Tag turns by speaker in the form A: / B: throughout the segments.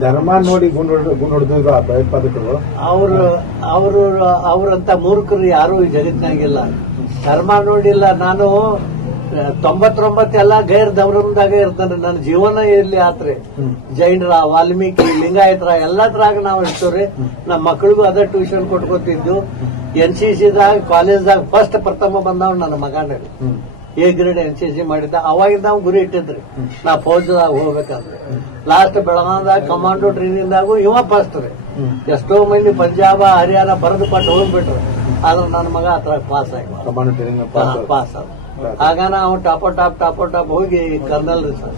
A: ಧರ್ಮ ನೋಡಿ ಗುಂಡ್ ಹೊಡ್- ಗುಂಡ್ ಹೊಡೆದಿದ್ರು ಆ ಭಯೋತ್ಪಾದಕರು.
B: ಅವರು ಅವರು ಅವರಂತ ಮೂರ್ಖರು ಯಾರು ಈ ಜಗತ್ತಿನಾಗಿಲ್ಲ. ಧರ್ಮ ನೋಡಿಲ್ಲ ನಾನು ತೊಂಬತ್ತೊಂಬತ್ತೆಲ್ಲ ಗೈರ್ ಧರ್ಮದಾಗ ಇರ್ತಾನೆ. ನನ್ನ ಜೀವನ ಇರ್ಲಿ ಆತ್ರಿ. ಜೈನರ ವಾಲ್ಮೀಕಿ ಲಿಂಗಾಯತರ ಎಲ್ಲದ್ರಾಗ ನಾವು ಇರ್ತೀವ್ರಿ. ನಮ್ಮ ಮಕ್ಕಳಿಗೂ ಅದೇ ಟ್ಯೂಷನ್ ಕೊಟ್ಕೋತಿದ್ದು. ಎನ್ ಸಿ ಸಿದಾಗ ಕಾಲೇಜ್ದಾಗ ಫಸ್ಟ್ ಪ್ರಥಮ ಬಂದವ್ ನನ್ನ ಮಗನೇ. A grade N C C ಮಾಡಿದ್ದ. ಅವಾಗಿಂದ ನಾವು ಗುರಿ ಇಟ್ಟಿದ್ರಿ. ನಾ ಫೌಜ್ದಾಗ ಹೋಗ್ಬೇಕಾದ್ರೆ. ಲಾಸ್ಟ್ ಬೆಳಗಾವದಾಗ ಕಮಾಂಡೋ ಟ್ರೈನಿಂದಾಗೂ ಇವ ಫಸ್ಟ್ ರೀ ಎಷ್ಟೋ ಮಂದಿ ಪಂಜಾಬ ಹರಿಯಾಣ ಬರೆದು ಪಟ್ಟು ಹೋಗ್ಬಿಟ್ರು. ಆದ್ರೆ ನನ್ನ ಮಗ ಹತ್ರ ಪಾಸ್ ಆಗಿ.
A: ಕಮಾಂಡೋ ಟ್ರೈನಿಂಗ್ ಪಾಸ್
B: ಆದ ಆಗ. ನಾವು ಟಾಪೋ ಟಾಪ್ ಟಾಪೋ ಟಾಪ್ ಹೋಗಿ ಕರ್ನಲ್ ರೀ ಸರ್.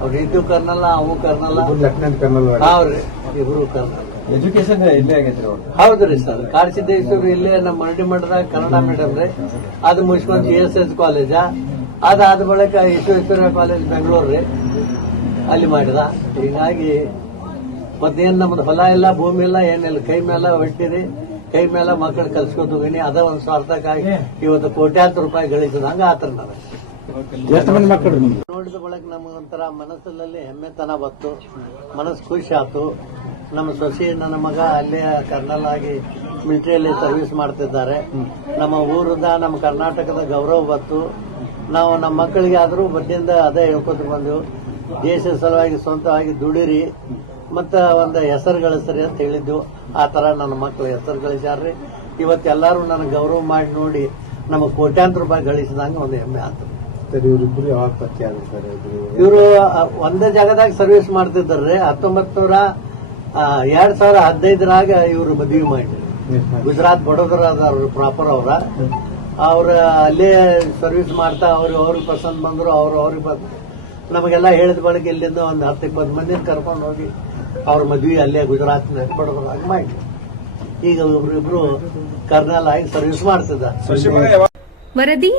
B: ಅವ್ರು ಇದು ಕರ್ನಲ್ ಅವು ಕರ್ನಲ್
A: ಲೆಫ್ಟಿನೆಂಟ್ ಕರ್ನಲ್
B: ಹೌದ್ರಿ ಇಬ್ರು ಕರ್ನಲ್.
C: ಎಜುಕೇಶನ್ ಇಲ್ಲೇ ಆಗೈತ್ರಿ ಅವ್ರು?
B: ಹೌದ್ರಿ ಸರ್. ಕಾಡಸಿದ್ದೇಶ್ವರ ಇಲ್ಲೇ ನಮ್ಮ ಮರಡಿ ಮಠದಾಗ ಕನ್ನಡ ಮೀಡಿಯಂ ರೀ. ಅದು ಮುಗಿಸ್ಕೊಂಡು ಜಿ ಎಸ್ ಎಸ್ ಕಾಲೇಜ ಅದಾದ ಬಳಿಕ ವಿಶ್ವೇಶ್ವರ ಕಾಲೇಜ್ ಬೆಂಗಳೂರು ರೀ. ಅಲ್ಲಿ ಮಾಡಿದ. ಹೀಗಾಗಿ ಮತ್ತೇನು ನಮ್ದು ಹೊಲ ಇಲ್ಲ ಭೂಮಿ ಇಲ್ಲ ಏನಿಲ್ಲ. ಕೈ ಮೇಲೆ ಹೊಟ್ಟಿರಿ ಕೈ ಮೇಲೆ ಮಕ್ಕಳು ಕಲ್ಸ್ಕೊತ ಹೋಗಿನಿ. ಅದ ಒಂದ್ ಸ್ವಾರ್ಥಕ್ಕಾಗಿ ಇವತ್ತು ಕೋಟ್ಯಾಂತರ ರೂಪಾಯಿ ಗಳಿಸಿದಂಗ ಆತರ
A: ನಿಮ್ದು
B: ನೋಡಿದ ಬಳಕ ನಮಗೊಂಥರ ಮನಸ್ಸಲ್ಲಿ ಹೆಮ್ಮೆತನ ಬತ್ತು ಮನಸ್ಸು ಖುಷಿ ಆಯ್ತು ನಮ್ಮ ಸೊಸೆ ನನ್ನ ಮಗ ಅಲ್ಲೇ ಕರ್ನಲ್ ಆಗಿ ಮಿಲಿಟರಿಯಲ್ಲಿ ಸರ್ವಿಸ್ ಮಾಡ್ತಿದ್ದಾರೆ. ನಮ್ಮ ಊರಿಂದ ನಮ್ಮ ಕರ್ನಾಟಕದ ಗೌರವ ಬತ್ತು ನಾವು ನಮ್ಮ ಮಕ್ಕಳಿಗೆ ಆದರೂ ಬಡ್ಡಿಯಿಂದ ಅದೇ ಹೇಳ್ಕೊತ ಬಂದೆವು. ದೇಶದ ಸಲುವಾಗಿ ಸ್ವಂತವಾಗಿ ದುಡಿರಿ. ಮತ್ತು ಒಂದು ಹೆಸರು ಗಳಿಸ್ರಿ ಅಂತ ಹೇಳಿದ್ದು. ಆ ಥರ ನನ್ನ ಮಕ್ಕಳು ಹೆಸರು ಗಳಿಸ್ಯಾರ್ರಿ. ಇವತ್ತೆಲ್ಲರೂ ನನಗೆ ಗೌರವ ಮಾಡಿ ನೋಡಿ ನಮಗೆ ಕೋಟ್ಯಾಂತರ ರೂಪಾಯಿ ಗಳಿಸಿದಂಗೆ ಒಂದು ಹೆಮ್ಮೆ ಆಯ್ತು
A: ಯಾವಾಗ
B: ಇವರು ಒಂದೇ ಜಾಗದಾಗ ಸರ್ವಿಸ್ ಮಾಡ್ತಿದ್ದಾರ್ರಿ. ಹತ್ತೊಂಬತ್ತು ನೂರ ಎರಡ್ ಸಾವಿರ ಹದಿನೈದರಾಗ ಇವರು ಮದುವೆ ಮಾಡಿ ಗುಜರಾತ್ ಬಡೋದರ ಅದಾರ ಪ್ರಾಪರ್ ಅವ್ರ. ಅವ್ರ ಅಲ್ಲೇ ಸರ್ವಿಸ್ ಮಾಡ್ತಾ ಅವ್ರು, ಅವ್ರಿಗೆ ಪಸಂದ್ ಬಂದರು, ಅವ್ರು ಅವ್ರಿಗೆ ಬಂದು ನಮಗೆಲ್ಲ ಹೇಳಿದ ಬಳಿಕ ಇಲ್ಲಿಂದ ಒಂದು ಹತ್ತು ಇಪ್ಪತ್ತು ಮಂದಿನ ಕರ್ಕೊಂಡು ಹೋಗಿ ಅವ್ರ ಮದ್ವೆ ಅಲ್ಲೇ ಗುಜರಾತ್ ಬಡೋದ್ರಾಗ ಮಾಡಿ ಈಗ ಒಬ್ರಿಬ್ರು ಕರ್ನಲ್ ಆಗಿ ಸರ್ವಿಸ್ ಮಾಡ್ತಿದ್ದಾರೆ
D: ವರದಿ,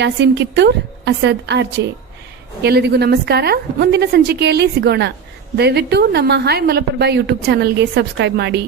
D: ಯಾಸಿನ್ ಕಿತ್ತೂರ್, ಅಸದ್ ಆರ್ಜೆ. ಎಲ್ಲರಿಗೂ ನಮಸ್ಕಾರ. ಮುಂದಿನ ಸಂಚಿಕೆಯಲ್ಲಿ ಸಿಗೋಣ. ದಯವಿಟ್ಟು ನಮ್ಮ ಹಾಯ್ ಮಲಪ್ರಭಾ ಯೂಟ್ಯೂಬ್ ಚಾನಲ್ಗೆ ಸಬ್ಸ್ಕ್ರೈಬ್ ಮಾಡಿ.